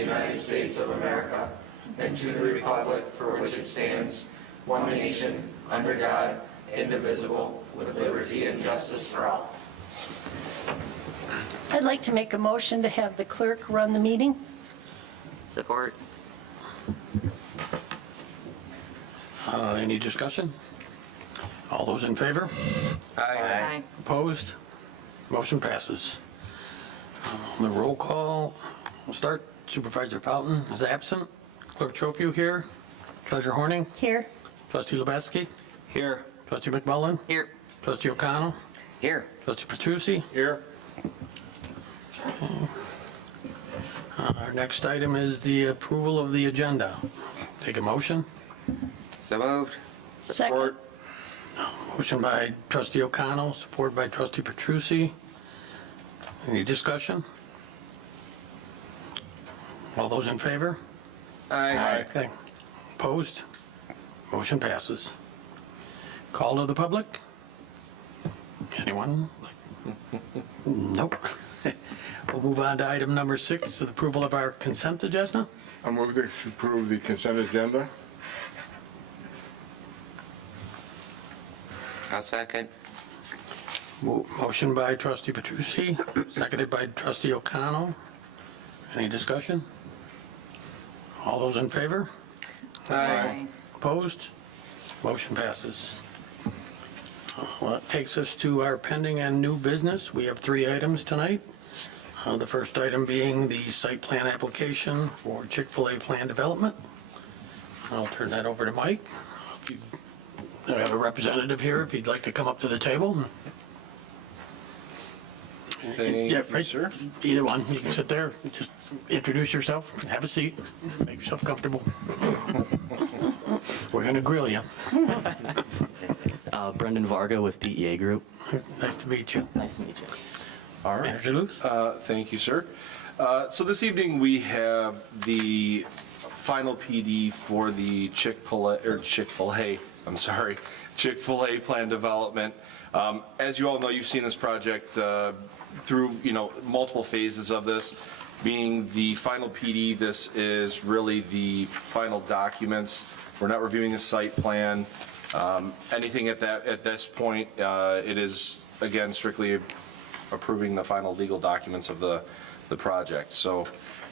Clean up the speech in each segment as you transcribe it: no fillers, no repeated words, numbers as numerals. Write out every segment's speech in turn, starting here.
United States of America and to the republic for which it stands, one nation, under God, indivisible, with liberty and justice for all. I'd like to make a motion to have the clerk run the meeting. Support. Any discussion? All those in favor? Aye. Opposed? Motion passes. The roll call, we'll start. Supervisor Fountain is absent. Clerk Chofiu here. Treasurer Horning. Here. Trustee Lubetzky. Here. Trustee McMullen. Here. Trustee O'Connell. Here. Trustee Petrucci. Here. Our next item is the approval of the agenda. Take a motion. So moved. Second. Motion by Trustee O'Connell, support by Trustee Petrucci. Any discussion? All those in favor? Aye. Okay. Opposed? Motion passes. Call to the public? Anyone? Nope. We'll move on to item number 6, the approval of our consent agenda. I move to approve the consent agenda. I'll second. Motion by Trustee Petrucci, seconded by Trustee O'Connell. Any discussion? All those in favor? Aye. Opposed? Motion passes. Well, that takes us to our pending and new business. We have 3 items tonight. The first item being the site plan application for Chick-fil-A plan development. I'll turn that over to Mike. I have a representative here if you'd like to come up to the table. Thank Yeah, you, right. sir. Either one. You can sit there, just introduce yourself, have a seat, make yourself comfortable. We're going to grill you. Brendan Varga with PEA Group. Nice to meet you. Nice to meet you. All right. Manager Luce? Thank you, sir. So this evening we have the final PD for the Chick-fil-A plan development. As you all know, you've seen this project through, multiple phases of this. Being the final PD, this is really the final documents. We're not reviewing a site plan. Anything at this point, it is, again, strictly approving the final legal documents of the project. So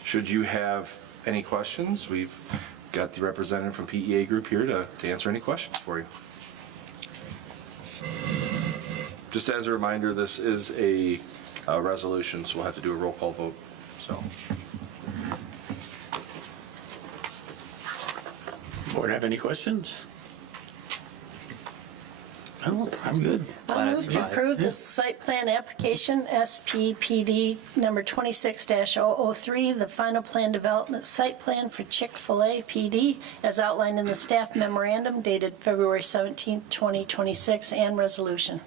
should you have any questions, we've got the representative from PEA Group here to answer any questions for you. Just as a reminder, this is a resolution, so we'll have to do a roll call vote. So, Board have any questions? No, I'm good. I move to approve the site plan application, SPPD number 26-003, the final plan development site plan for Chick-fil-A PD, as outlined in the staff memorandum dated February 17th, 2026, and resolution.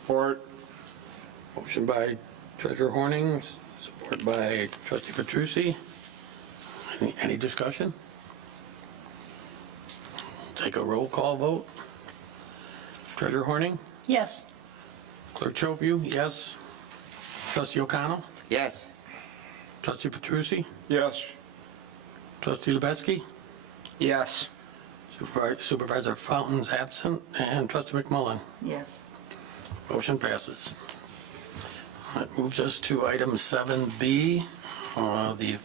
Support. Motion by Treasurer Horning, support by Trustee Petrucci. Any discussion? Take a roll call vote. Treasurer Horning? Yes. Clerk Chofiu, yes. Trustee O'Connell? Yes. Trustee Petrucci? Yes. Trustee Lubetzky? Yes. Supervisor Fountain's absent, and Trustee McMullen. Yes. Motion passes. That moves us to item 7B, the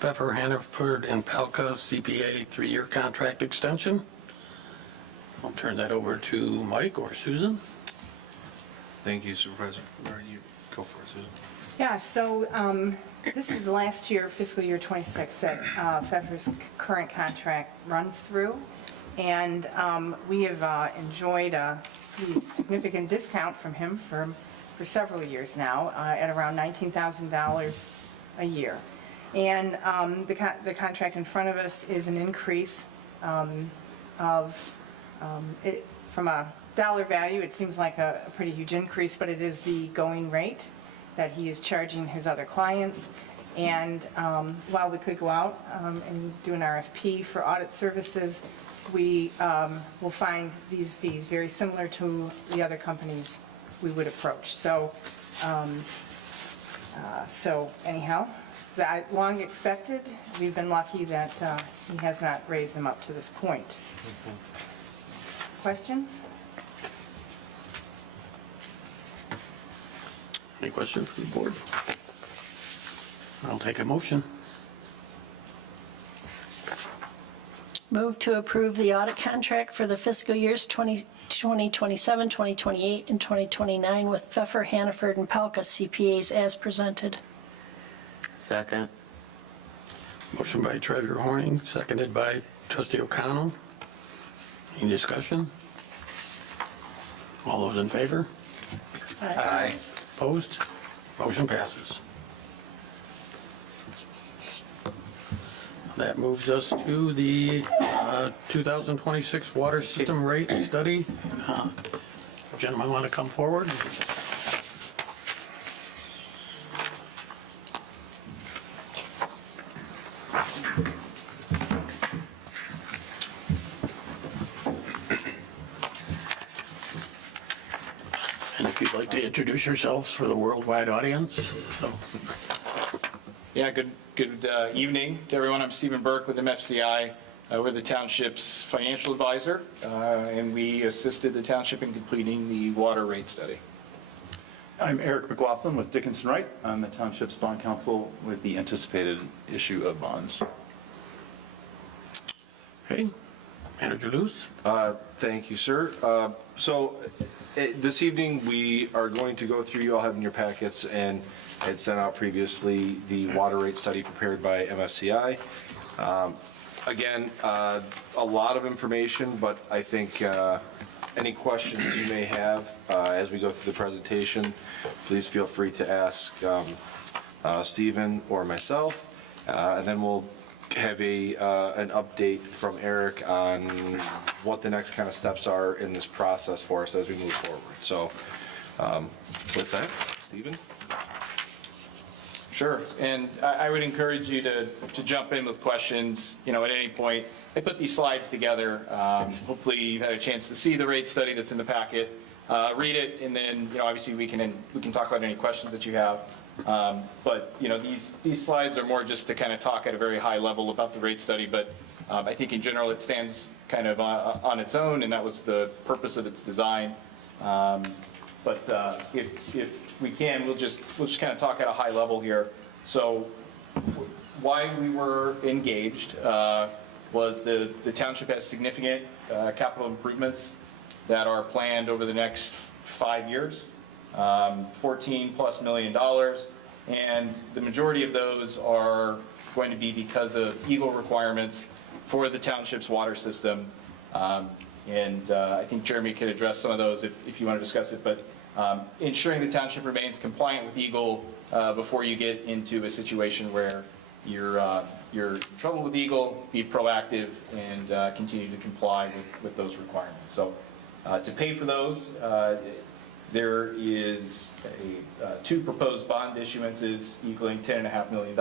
Pfeffer, Hannaford, and Palka CPA 3-year contract extension. I'll turn that over to Mike or Susan. thank you, Supervisor. Or you go for it, Susan. Yeah, so this is the last year, fiscal year 26, that Pfeffer's current contract runs through. And we have enjoyed a pretty significant discount from him for several years now, at around $19,000 a year. And the contract in front of us is an increase from a dollar value, it seems like a pretty huge increase, but it is the going rate that he is charging his other clients. And while we could go out and do an RFP for audit services, we will find these fees very similar to the other companies we would approach. So So anyhow, that long expected, we've been lucky that he has not raised them up to this point. Questions? Any questions from the board? I'll take a motion. Move to approve the audit contract for the fiscal years 2027, 2028, and 2029 with Pfeffer, Hannaford, and Palka CPAs as presented. Second. Motion by Treasurer Horning, seconded by Trustee O'Connell. Any discussion? All those in favor? Aye. Opposed? Motion passes. That moves us to the 2026 water system rate study. Gentlemen want to come forward? And if you'd like to introduce yourselves for the worldwide audience, so. Yeah, good evening to everyone. I'm Stephen Burke with MFCI. We're the township's financial advisor, and we assisted the township in completing the water rate study. I'm Eric McLaughlin with Dickinson Wright. I'm the township's bond counsel with the anticipated issue of bonds. Okay, Manager Luce? Thank you, sir. This evening, we are going to go through, you all have in your packets, and had sent out previously the water rate study prepared by MFCI. Again, a lot of information, but I think any questions you may have as we go through the presentation, please feel free to ask Stephen or myself, and then we'll have an update from Eric on what the next kind of steps are in this process for us as we move forward. So with that, Stephen? Sure, and I would encourage you to jump in with questions, at any point. I put these slides together. Hopefully you've had a chance to see the rate study that's in the packet, read it, and then, obviously we can talk about any questions that you have. But, these slides are more just to kind of talk at a very high level about the rate study, but I think in general it stands kind of on its own, and that was the purpose of its design. But if we can, we'll just kind of talk at a high level here. So why we were engaged was the township has significant capital improvements that are planned over the next 5 years, $14+ million, and the majority of those are going to be because of EGLE requirements for the township's water system. And I think Jeremy could address some of those if you want to discuss it, but ensuring the township remains compliant with EGLE before you get into a situation where you're in trouble with EGLE, be proactive and continue to comply with those requirements. So to pay for those, there is two proposed bond issuances equaling $10.5 million.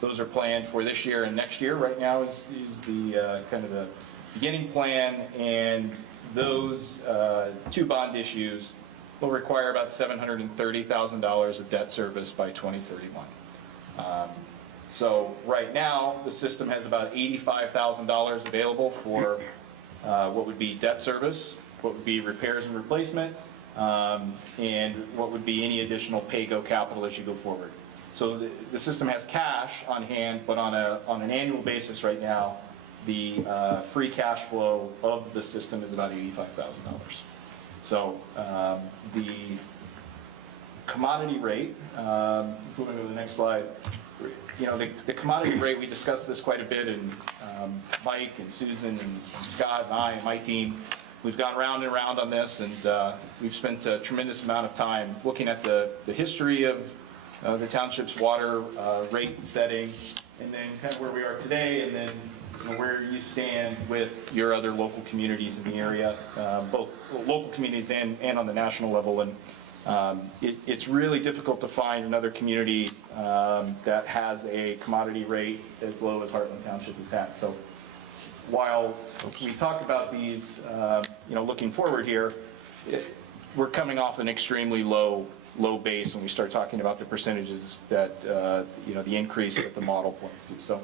Those are planned for this year and next year. Right now is the kind of the beginning plan, and those two bond issues will require about $730,000 of debt service by 2031. So right now, the system has about $85,000 available for what would be debt service, what would be repairs and replacement, and what would be any additional pay-go capital as you go forward. So the system has cash on hand, but on an annual basis right now, the free cash flow of the system is about $85,000. So the commodity rate, if we go to the next slide, the commodity rate, we discussed this quite a bit, and Mike and Susan and Scott and I and my team, we've gone round and round on this, and we've spent a tremendous amount of time looking at the history of the township's water rate setting, and then kind of where we are today, and then where you stand with your other local communities in the area, both local communities and on the national level. And it's really difficult to find another community that has a commodity rate as low as Heartland Township has had. So while we talk about these, looking forward here, we're coming off an extremely low low base when we start talking about the percentages that, the increase that the model points to. So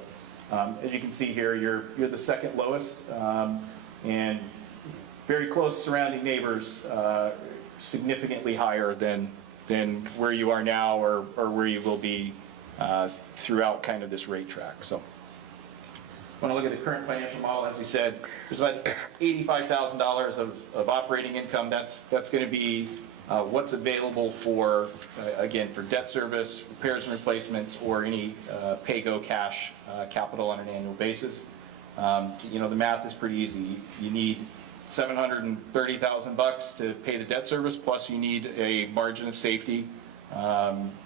as you can see here, you're the second lowest, and very close surrounding neighbors, significantly higher than where you are now or where you will be throughout kind of this rate track. So when I look at the current financial model, as we said, there's about $85,000 of operating income. That's going to be what's available for, again, for debt service, repairs and replacements, or any pay-go cash capital on an annual basis. The math is pretty easy. You need $730,000 to pay the debt service, plus you need a margin of safety,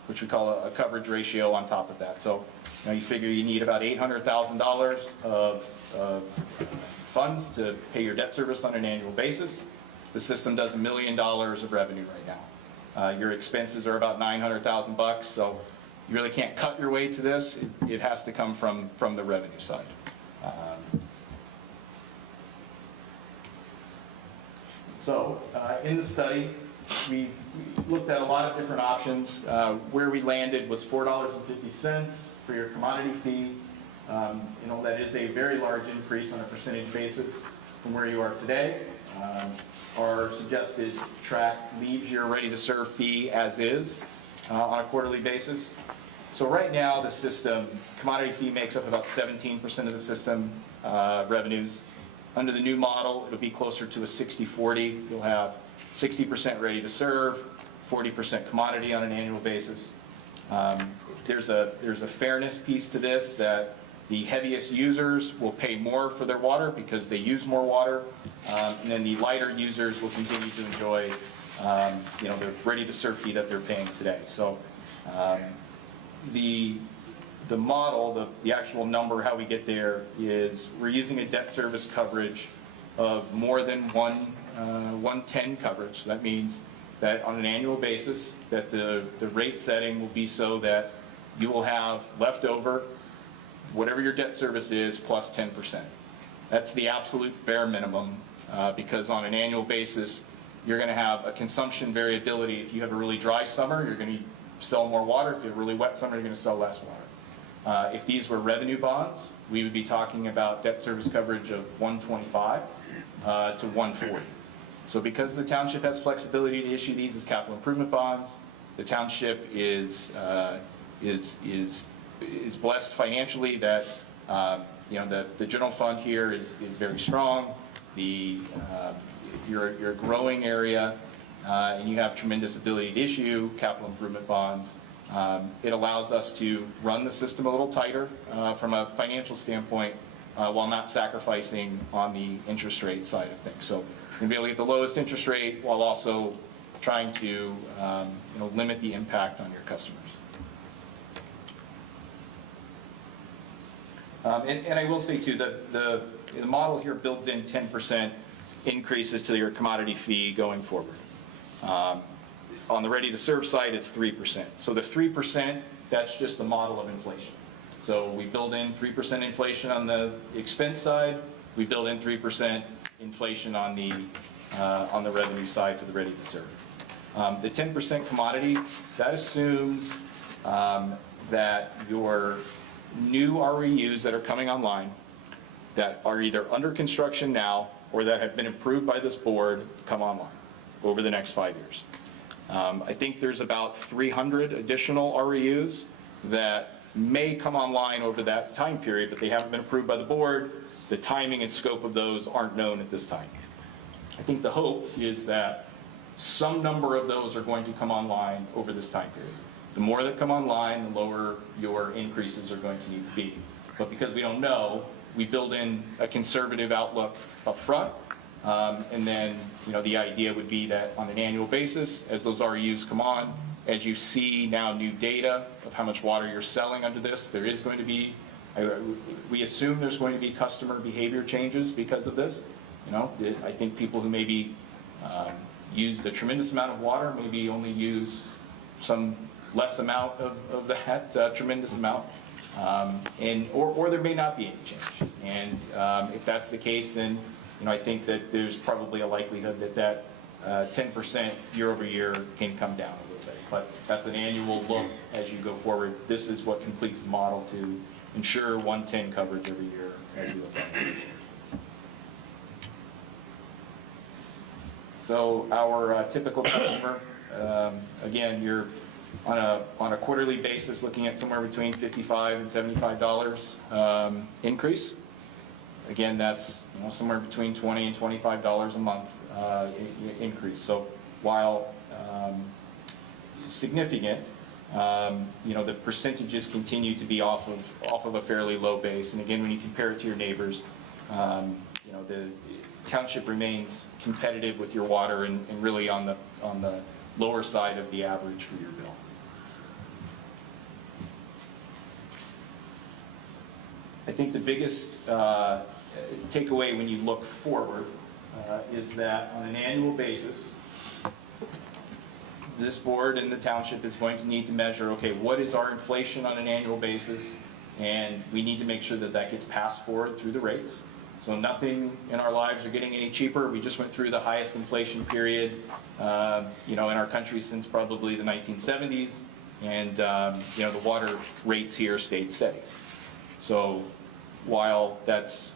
which we call a coverage ratio on top of that. So you figure you need about $800,000 of funds to pay your debt service on an annual basis. The system does $1 million of revenue right now. Your expenses are about $900,000, so you really can't cut your way to this. It has to come from the revenue side. So in the study, we looked at a lot of different options. Where we landed was $4.50 for your commodity fee. That is a very large increase on a percentage basis from where you are today. Our suggested track leaves your ready-to-serve fee as is on a quarterly basis. So right now, the system, commodity fee makes up about 17% of the system revenues. Under the new model, it'll be closer to a 60-40. You'll have 60% ready to serve, 40% commodity on an annual basis. There's a fairness piece to this, that the heaviest users will pay more for their water because they use more water, and then the lighter users will continue to enjoy the ready to serve fee that they're paying today. So the model, the actual number, how we get there, is we're using a debt service coverage of more than 110 coverage. So that means that on an annual basis, that the rate setting will be so that you will have left over whatever your debt service is plus 10%. That's the absolute bare minimum, because on an annual basis, you're going to have a consumption variability. If you have a really dry summer, you're going to sell more water. If you have a really wet summer, you're going to sell less water. If these were revenue bonds, we would be talking about debt service coverage of 125 to 140. So because the township has flexibility to issue these as capital improvement bonds, the township is blessed financially that the general fund here is very strong. You're a growing area, and you have tremendous ability to issue capital improvement bonds. It allows us to run the system a little tighter from a financial standpoint, while not sacrificing on the interest rate side of things. So you're going to be able to get the lowest interest rate while also trying to limit the impact on your customers. And I will say too that the model here builds in 10% increases to your commodity fee going forward. On the ready-to-serve side, it's 3%. So the 3%, that's just the model of inflation. So we build in 3% inflation on the expense side. We build in 3% inflation on the revenue side for the ready-to-serve. The 10% commodity, that assumes that your new REUs that are coming online, that are either under construction now or that have been approved by this board, come online over the next 5 years. I think there's about 300 additional REUs that may come online over that time period, but they haven't been approved by the board. The timing and scope of those aren't known at this time. I think the hope is that some number of those are going to come online over this time period. The more that come online, the lower your increases are going to need to be. But because we don't know, we build in a conservative outlook up front. And then, the idea would be that on an annual basis, as those REUs come on, as you see now new data of how much water you're selling under this, there is going to be, we assume there's going to be customer behavior changes because of this. I think people who maybe used a tremendous amount of water maybe only use some less amount of that tremendous amount. Or there may not be any change. And if that's the case, then I think that there's probably a likelihood that 10% year over year can come down a little bit. But that's an annual look as you go forward. This is what completes the model to ensure 110 coverage every year as you look at it. So our typical customer, again, you're on a quarterly basis looking at somewhere between $55 and $75 increase. Again, that's somewhere between $20 and $25 a month increase. So while significant, the percentages continue to be off of a fairly low base. And again, when you compare it to your neighbors, the township remains competitive with your water and really on the lower side of the average for your bill. I think the biggest takeaway when you look forward is that on an annual basis, this board and the township is going to need to measure, okay, what is our inflation on an annual basis? And we need to make sure that that gets passed forward through the rates. So nothing in our lives are getting any cheaper. We just went through the highest inflation period, in our country since probably the 1970s. And, the water rates here stayed steady. So while that's,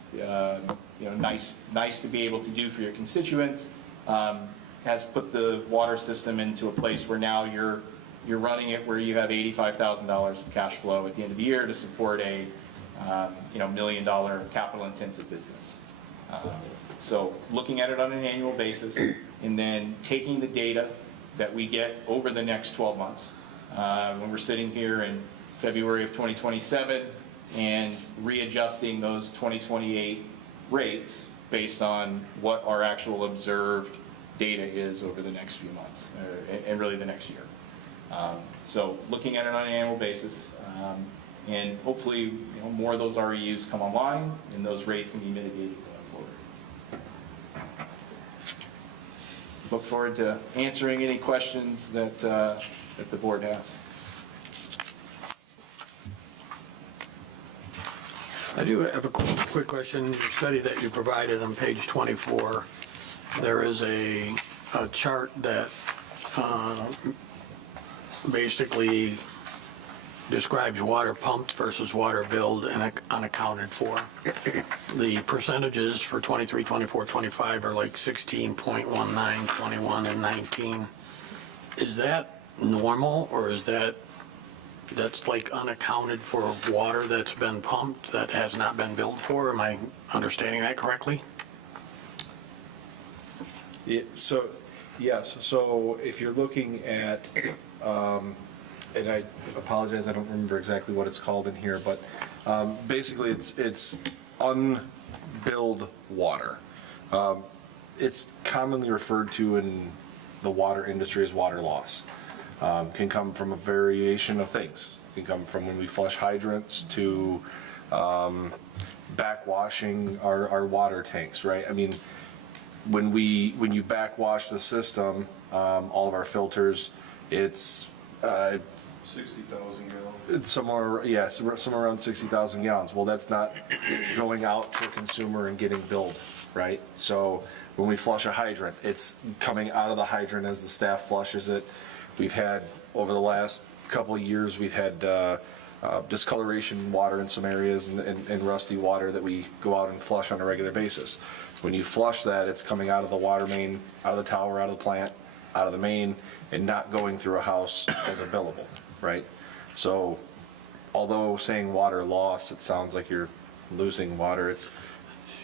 nice to be able to do for your constituents, has put the water system into a place where now you're running it where you have $85,000 of cash flow at the end of the year to support a $1 million capital intensive business. So looking at it on an annual basis and then taking the data that we get over the next 12 months, when we're sitting here in February of 2027 and readjusting those 2028 rates based on what our actual observed data is over the next few months and really the next year. So looking at it on an annual basis, and hopefully more of those REUs come online and those rates can be mitigated going forward. Look forward to answering any questions that the board has. I do have a quick question. Your study that you provided on page 24, there is a chart that basically describes water pumped versus water billed and unaccounted for. The percentages for 23, 24, 25 are like 16.19, 21, and 19. Is that normal, or is that's like unaccounted for water that's been pumped that has not been billed for? Am I understanding that correctly? So, yes, so if you're looking at, and I apologize, I don't remember exactly what it's called in here, but basically it's unbilled water. It's commonly referred to in the water industry as water loss. Can come from a variation of things. Can come from when we flush hydrants to backwashing our water tanks, right? I mean, when you backwash the system, all of our filters, it's 60,000 gallons. it's somewhere around 60,000 gallons. Well, that's not going out to a consumer and getting billed, right? So when we flush a hydrant, it's coming out of the hydrant as the staff flushes it. We've had, over the last couple of years, we've had discoloration water in some areas and rusty water that we go out and flush on a regular basis. When you flush that, it's coming out of the water main, out of the tower, out of the plant, out of the main, and not going through a house as a billable, right? So although saying water loss, it sounds like you're losing water. It's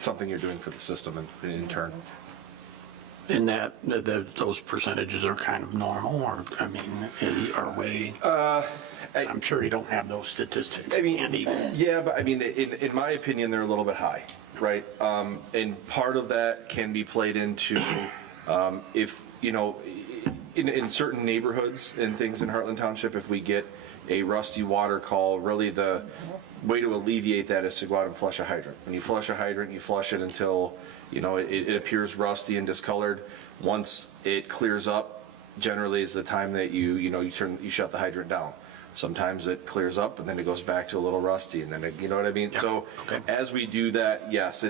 something you're doing for the system in turn. In that, those percentages are kind of normal, or, I mean, are we? I'm sure you don't have those statistics. I mean, handy. yeah, but I mean, in my opinion, they're a little bit high, right? And part of that can be played into if, in certain neighborhoods and things in Heartland Township, if we get a rusty water call, really the way to alleviate that is to go out and flush a hydrant. When you flush a hydrant, you flush it until, it appears rusty and discolored. Once it clears up, generally is the time that you shut the hydrant down. Sometimes it clears up and then it goes back to a little rusty, and then you know what I mean? Yeah. So okay. As we do that, yes,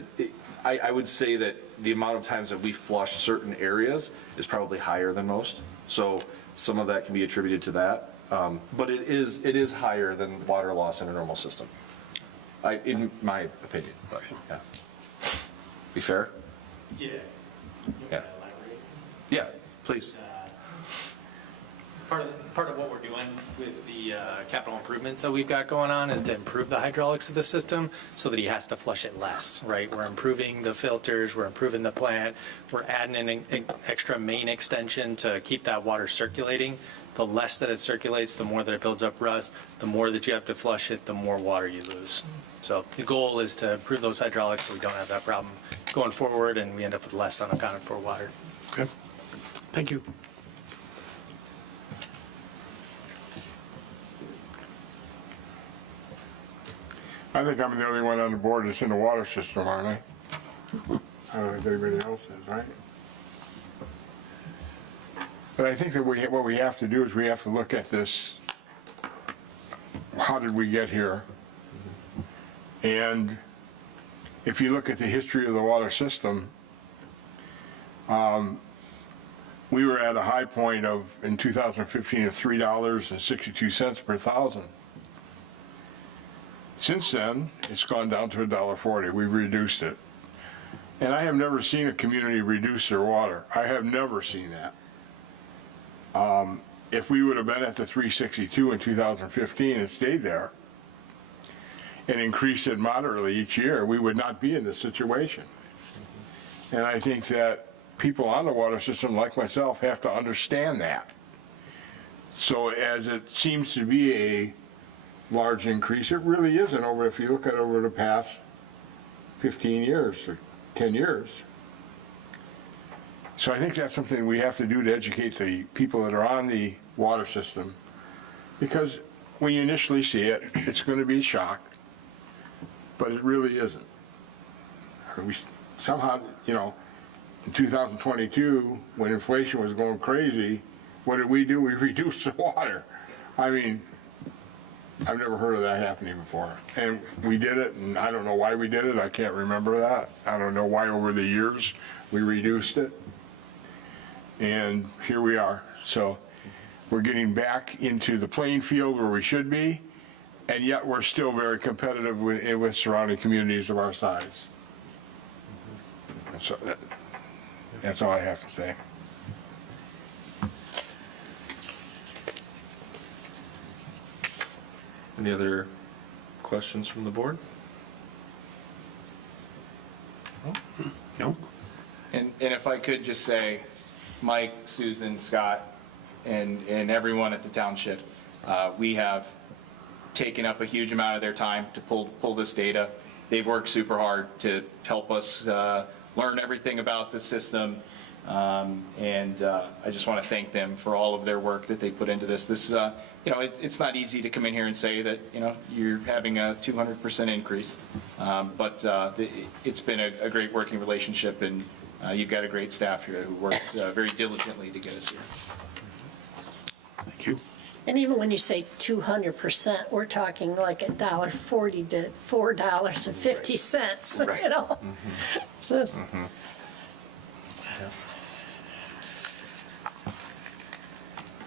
I would say that the amount of times that we flush certain areas is probably higher than most. So some of that can be attributed to that. But it is higher than water loss in a normal system, in my opinion, but, yeah. Be fair? Yeah. Yeah. Yeah, please. Part of what we're doing with the capital improvements that we've got going on is to improve the hydraulics of the system so that he has to flush it less, right? We're improving the filters, we're improving the plant, we're adding an extra main extension to keep that water circulating. The less that it circulates, the more that it builds up rust, the more that you have to flush it, the more water you lose. So the goal is to improve those hydraulics so we don't have that problem going forward and we end up with less unaccounted for water. Okay. Thank you. I think I'm the only one on the board that's in the water system, aren't I? I don't think anybody else is, right? But I think that what we have to do is we have to look at this, how did we get here? And if you look at the history of the water system, we were at a high point of, in 2015, of $3.62 per thousand. Since then, it's gone down to $1.40. We've reduced it. And I have never seen a community reduce their water. I have never seen that. If we would have been at the 362 in 2015 and stayed there and increased it moderately each year, we would not be in this situation. And I think that people on the water system, like myself, have to understand that. So as it seems to be a large increase, it really isn't over, if you look at over the past 15 years or 10 years. So I think that's something we have to do to educate the people that are on the water system, because when you initially see it, it's going to be a shock, but it really isn't. We somehow, you know, in 2022, when inflation was going crazy, what did we do? We reduced the water. I mean, I've never heard of that happening before. And we did it, and I don't know why we did it. I can't remember that. I don't know why over the years we reduced it. And here we are. So we're getting back into the playing field where we should be, and yet we're still very competitive with surrounding communities of our size. So that's all I have to say. Any other questions from the board? No? And if I could just say, Mike, Susan, Scott, and everyone at the township, we have taken up a huge amount of their time to pull this data. They've worked super hard to help us learn everything about the system. And I just want to thank them for all of their work that they put into this. This, you know, it's not easy to come in here and say that, you know, you're having a 200% increase. But it's been a great working relationship, and you've got a great staff here who worked very diligently to get us here. Thank you. And even when you say 200%, we're talking like $1.40 to $4.50, Right. you know? It's just,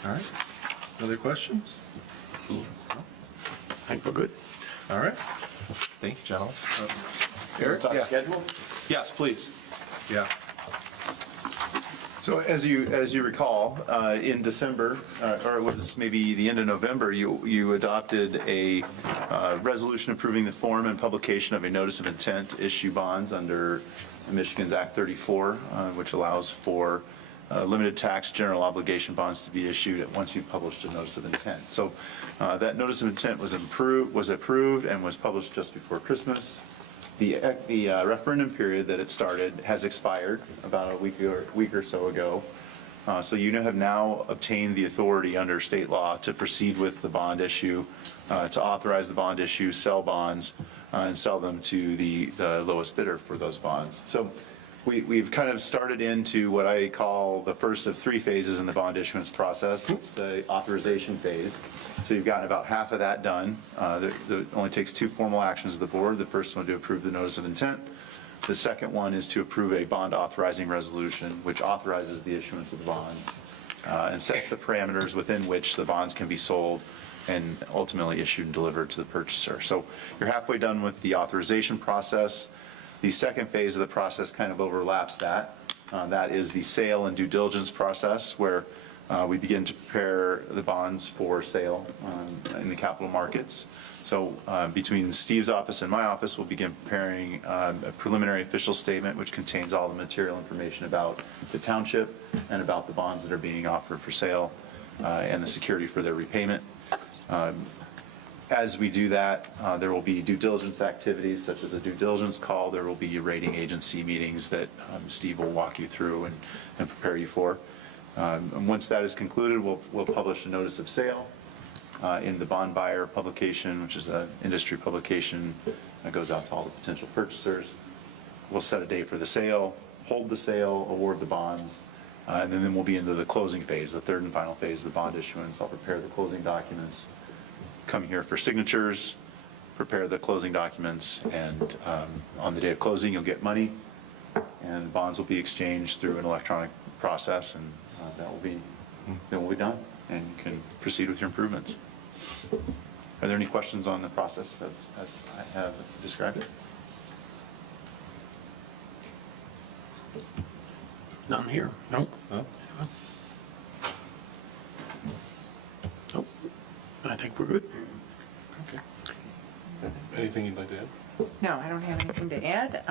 All right. Other questions? I think we're good. All right. Thank you, gentlemen. Eric? Talk Yeah. schedule? Yes, please. Yeah. So as you recall, in December, or it was maybe the end of November, you adopted a resolution approving the form and publication of a notice of intent to issue bonds under Michigan's Act 34, which allows for limited tax general obligation bonds to be issued once you've published a notice of intent. So that notice of intent was approved and was published just before Christmas. The referendum period that it started has expired about a week or so ago. So you have now obtained the authority under state law to proceed with the bond issue, to authorize the bond issue, sell bonds, and sell them to the lowest bidder for those bonds. So we've kind of started into what I call the first of three phases in the bond issuance process. It's the authorization phase. So you've gotten about half of that done. It only takes two formal actions of the board. The first one to approve the notice of intent, The second one is to approve a bond authorizing resolution, which authorizes the issuance of the bonds and sets the parameters within which the bonds can be sold and ultimately issued and delivered to the purchaser. So you're halfway done with the authorization process. The second phase of the process kind of overlaps that. That is the sale and due diligence process, where we begin to prepare the bonds for sale in the capital markets. So between Steve's office and my office, we'll begin preparing a preliminary official statement, which contains all the material information about the township and about the bonds that are being offered for sale and the security for their repayment. As we do that, there will be due diligence activities such as a due diligence call. There will be rating agency meetings that Steve will walk you through and prepare you for. And once that is concluded, we'll publish a notice of sale in the bond buyer publication, which is an industry publication that goes out to all the potential purchasers. We'll set a date for the sale, hold the sale, award the bonds, and then we'll be into the closing phase, the third and final phase of the bond issuance. I'll prepare the closing documents, come here for signatures, prepare the closing documents, and on the day of closing, you'll get money, and bonds will be exchanged through an electronic process, and then we'll be done, and you can proceed with your improvements. Are there any questions on the process as I have described it? None here. Nope. No? Nope. I think we're good. Anything you'd like to add? No, I don't have anything to add.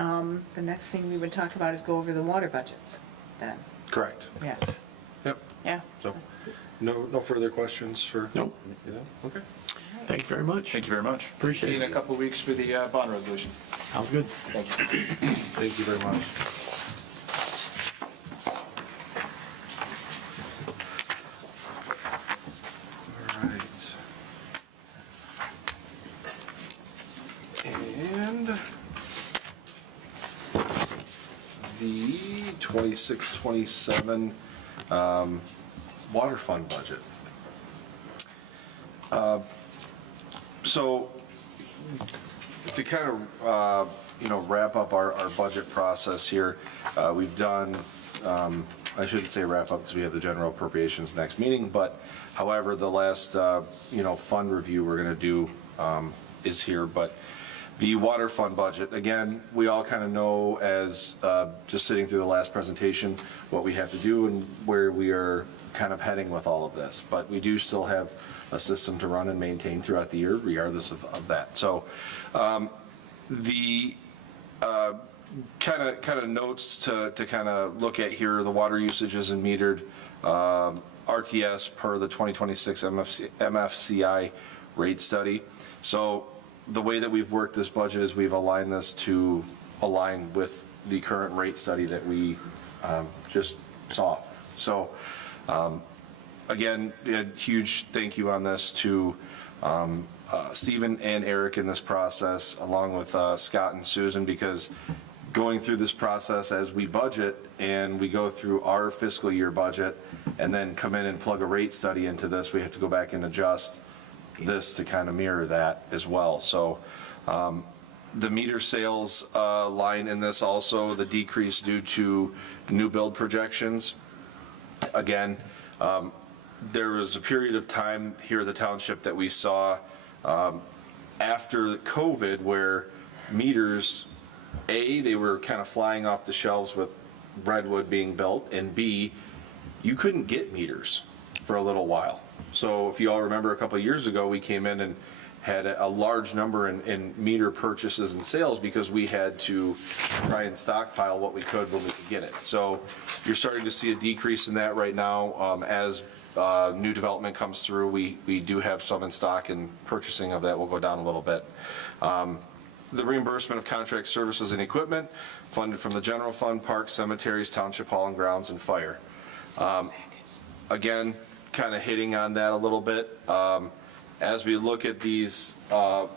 The next thing we would talk about is go over the water budgets then. Correct. Yes. Yep. Yeah. So, no further questions for? Nope. Okay. Thank you very much. Thank you very much. See Appreciate you in a it. couple of weeks for the bond resolution. Sounds good. Thank you. Thank you very much. All right. And the 26-27 water fund budget. So to kind of, wrap up our budget process here, we've done, I shouldn't say wrap up because we have the general appropriations next meeting, but however, the last, fund review we're going to do is here. But the water fund budget, again, we all kind of know as just sitting through the last presentation what we have to do and where we are kind of heading with all of this. But we do still have a system to run and maintain throughout the year regardless of that. So the kind of notes to kind of look at here, the water usage is in metered RTS per the 2026 MFCI rate study. So the way that we've worked this budget is we've aligned this to align with the current rate study that we just saw. So again, a huge thank you on this to Stephen and Eric in this process, along with Scott and Susan, because going through this process as we budget and we go through our fiscal year budget and then come in and plug a rate study into this, we have to go back and adjust this to kind of mirror that as well. So the meter sales line in this also, the decrease due to new build projections. Again, there was a period of time here at the township that we saw after COVID where meters, A, they were kind of flying off the shelves with Redwood being built, and B, you couldn't get meters for a little while. So if you all remember a couple of years ago, we came in and had a large number in meter purchases and sales because we had to try and stockpile what we could when we could get it. So you're starting to see a decrease in that right now. As new development comes through, we do have some in stock, and purchasing of that will go down a little bit. The reimbursement of contract services and equipment funded from the general fund, parks, cemeteries, township hall and grounds, and fire. Again, kind of hitting on that a little bit. As we look at these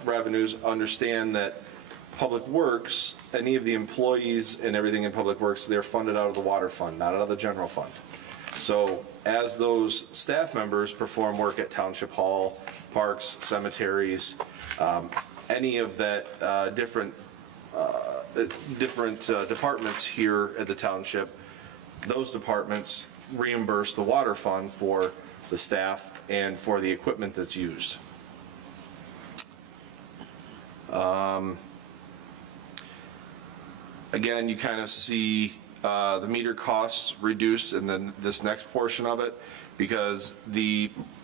revenues, understand that Public Works, any of the employees and everything in Public Works, they're funded out of the water fund, not out of the general fund. So as those staff members perform work at Township Hall, parks, cemeteries, any of that different different departments here at the township, those departments reimburse the water fund for the staff and for the equipment that's used. Again, you kind of see the meter costs reduced in this next portion of it, because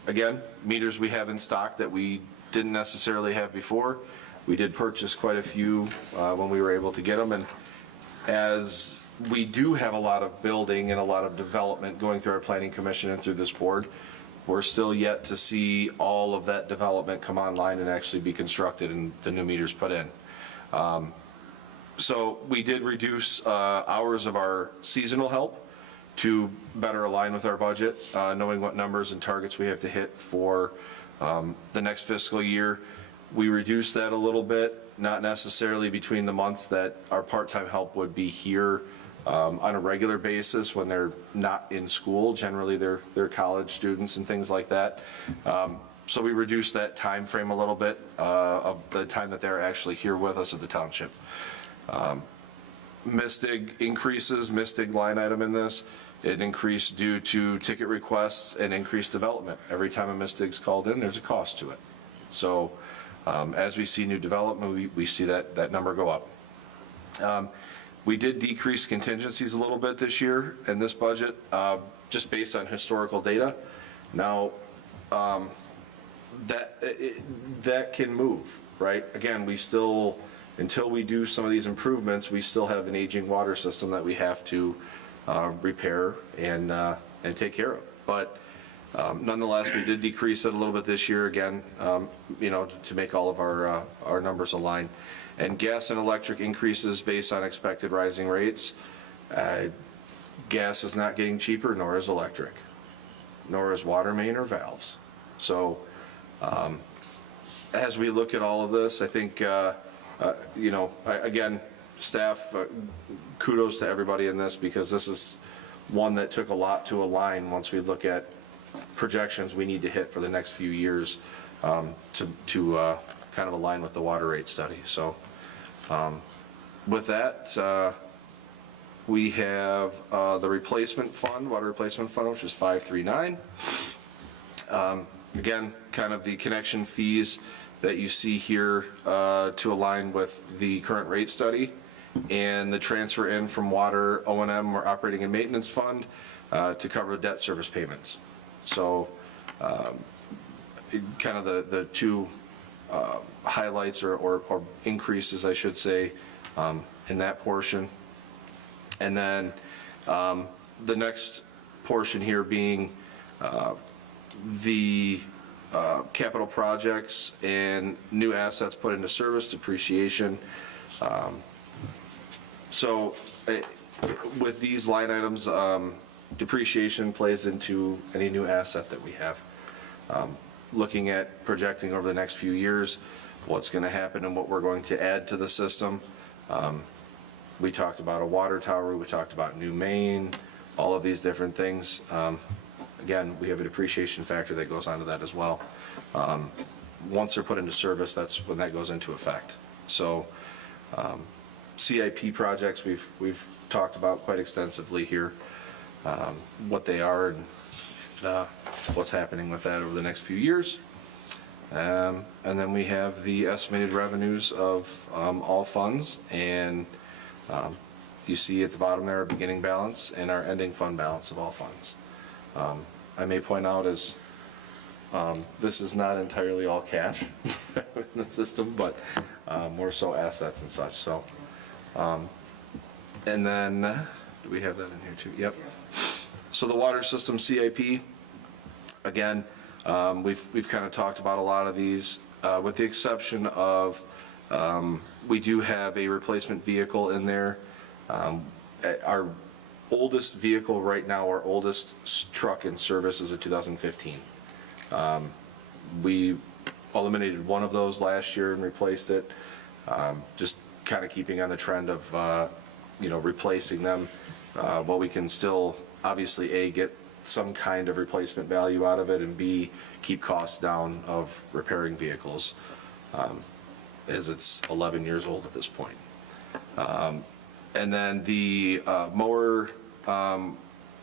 again, meters we have in stock that we didn't necessarily have before. We did purchase quite a few when we were able to get them, and as we do have a lot of building and a lot of development going through our planning commission and through this board, we're still yet to see all of that development come online and actually be constructed and the new meters put in. So we did reduce hours of our seasonal help to better align with our budget, knowing what numbers and targets we have to hit for the next fiscal year. We reduced that a little bit, not necessarily between the months that our part-time help would be here on a regular basis when they're not in school. Generally, they're college students and things like that. So we reduced that time frame a little bit of the time that they're actually here with us at the township. MISTIG increases, MISTIG line item in this, it increased due to ticket requests and increased development. Every time a MISTIG's called in, there's a cost to it. So as we see new development, we see that number go up. We did decrease contingencies a little bit this year in this budget, just based on historical data. Now, that can move, right? Again, we still, until we do some of these improvements, we still have an aging water system that we have to repair and take care of. But nonetheless, we did decrease it a little bit this year, again, to make all of our numbers align. And gas and electric increases based on expected rising rates. Gas is not getting cheaper, nor is electric, nor is water main or valves. So as we look at all of this, I think, again, staff, kudos to everybody in this, because this is one that took a lot to align once we look at projections we need to hit for the next few years to kind of align with the water rate study. So with that, we have the replacement fund, water replacement fund, which is 539. Again, kind of the connection fees that you see here to align with the current rate study, and the transfer in from water O&M or operating and maintenance fund to cover debt service payments. So kind of the two highlights or increases, I should say, in that portion. And then the next portion here being the capital projects and new assets put into service, depreciation. So with these line items, depreciation plays into any new asset that we have. Looking at projecting over the next few years, what's going to happen and what we're going to add to the system. We talked about a water tower, we talked about new main, all of these different things. Again, we have a depreciation factor that goes onto that as well. Once they're put into service, that's when that goes into effect. So CIP projects we've talked about quite extensively here, what they are and what's happening with that over the next few years. And then we have the estimated revenues of all funds, and you see at the bottom there, our beginning balance and our ending fund balance of all funds. I may point out as this is not entirely all cash in the system, but more so assets and such. So, and then, do we have that in here too? Yep. So the water system CIP, again, we've kind of talked about a lot of these, with the exception of we do have a replacement vehicle in there. Our oldest vehicle right now, our oldest truck in service is a 2015. We eliminated one of those last year and replaced it, just kind of keeping on the trend of replacing them while we can still obviously A, get some kind of replacement value out of it, and B, keep costs down of repairing vehicles, as it's 11 years old at this point. And then the mower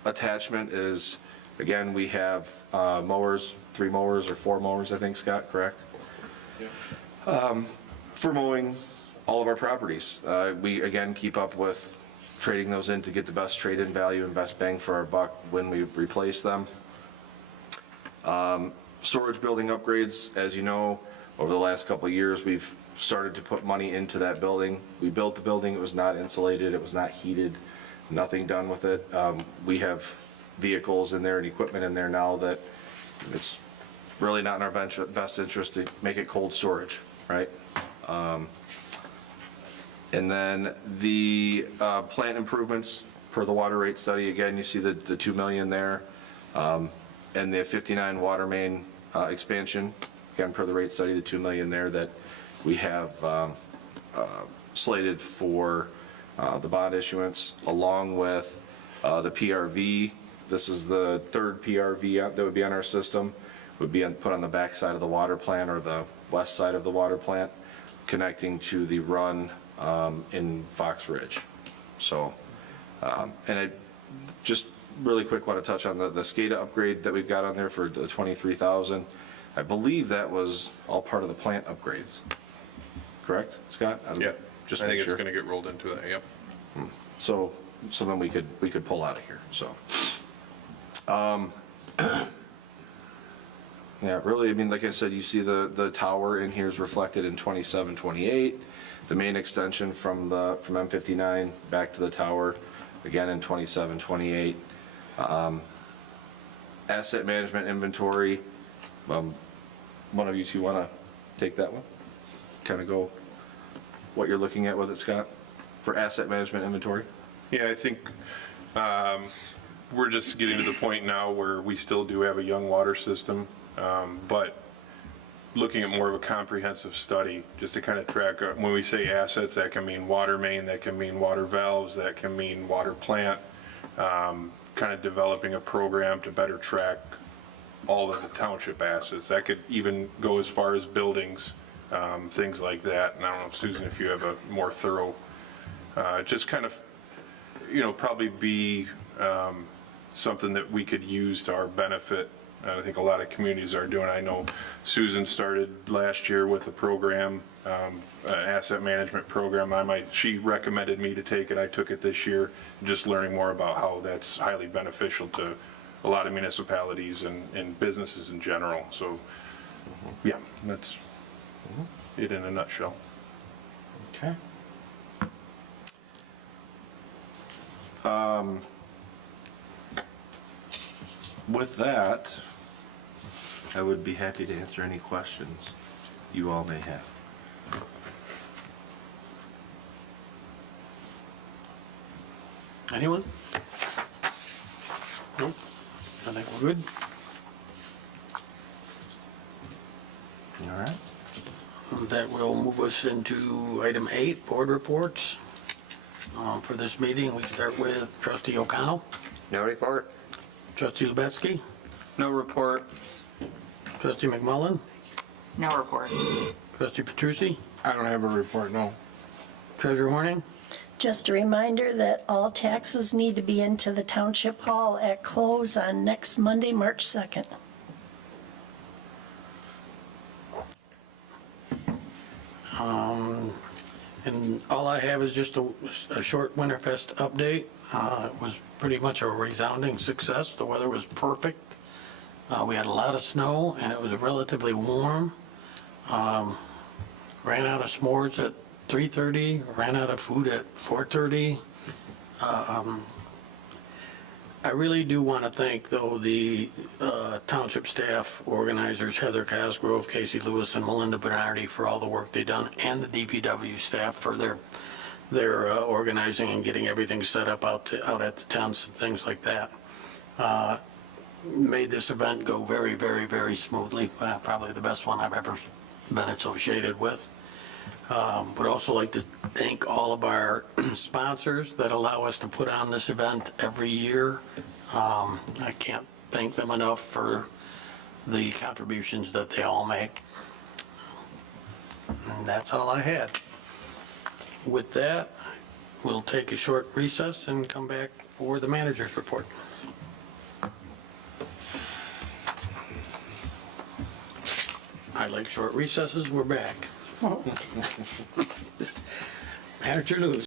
attachment is, again, we have mowers, 3 mowers or 4 mowers, I think, Scott, correct? For mowing all of our properties. We, again, keep up with trading those in to get the best trade-in value and best bang for our buck when we replace them. Storage building upgrades, as you know, over the last couple of years, we've started to put money into that building. We built the building, it was not insulated, it was not heated, nothing done with it. We have vehicles in there and equipment in there now that it's really not in our best interest to make it cold storage, right? And then the plant improvements per the water rate study, again, you see the 2 million there. And the 59 water main expansion, again, per the rate study, the 2 million there that we have slated for the bond issuance, along with the PRV. This is the 3rd PRV that would be on our system, would be put on the back side of the water plant or the west side of the water plant, connecting to the run in Fox Ridge. So, and I just really quick want to touch on the SCADA upgrade that we've got on there for the 23,000. I believe that was all part of the plant upgrades. Correct, Scott? Yeah, Just I think make it's sure. going to get rolled into that, yep. So then we could pull out of here, so. Yeah, really, I mean, like I said, you see the tower in here is reflected in 27, 28. The main extension from M59 back to the tower, again in 27, 28. Asset management inventory, one of you two want to take that one? Kind of go what you're looking at with it, Scott, for asset management inventory? Yeah, I think we're just getting to the point now where we still do have a young water system, but looking at more of a comprehensive study, just to kind of track, when we say assets, that can mean water main, that can mean water valves, that can mean water plant, kind of developing a program to better track all of the township assets. That could even go as far as buildings, things like that. And I don't know, Susan, if you have a more thorough, just kind of, probably be something that we could use to our benefit. And I think a lot of communities are doing. I know Susan started last year with a program, an asset management program. She recommended me to take it. I took it this year, just learning more about how that's highly beneficial to a lot of municipalities and businesses in general. So, yeah, that's it in a nutshell. Okay. With that, I would be happy to answer any questions you all may have. Anyone? Nope. I think we're good. All right. That will move us into item 8, board reports. For this meeting, we start with Trustee O'Connell, No report? Trustee Lubetsky, No report. Trustee McMullen, No report. Trustee Petrucci, I don't have a report, no. Treasurer Horning. Just a reminder that all taxes need to be into the Township Hall at close on next Monday, March 2nd. And all I have is just a short Winterfest update. It was pretty much a resounding success. The weather was perfect. We had a lot of snow and it was relatively warm. Ran out of s'mores at 3:30, ran out of food at 4:30. I really do want to thank, though, the township staff organizers, Heather Cosgrove, Casey Lewis, and Melinda Bernardi, for all the work they've done, and the DPW staff for their organizing and getting everything set up out at the tents and things like that. Made this event go very, very, very smoothly. Probably the best one I've ever been associated with. Would also like to thank all of our sponsors that allow us to put on this event every year. I can't thank them enough for the contributions that they all make. And that's all I had. With that, we'll take a short recess and come back for the manager's report. I like short recesses, we're back. Manager Lewis.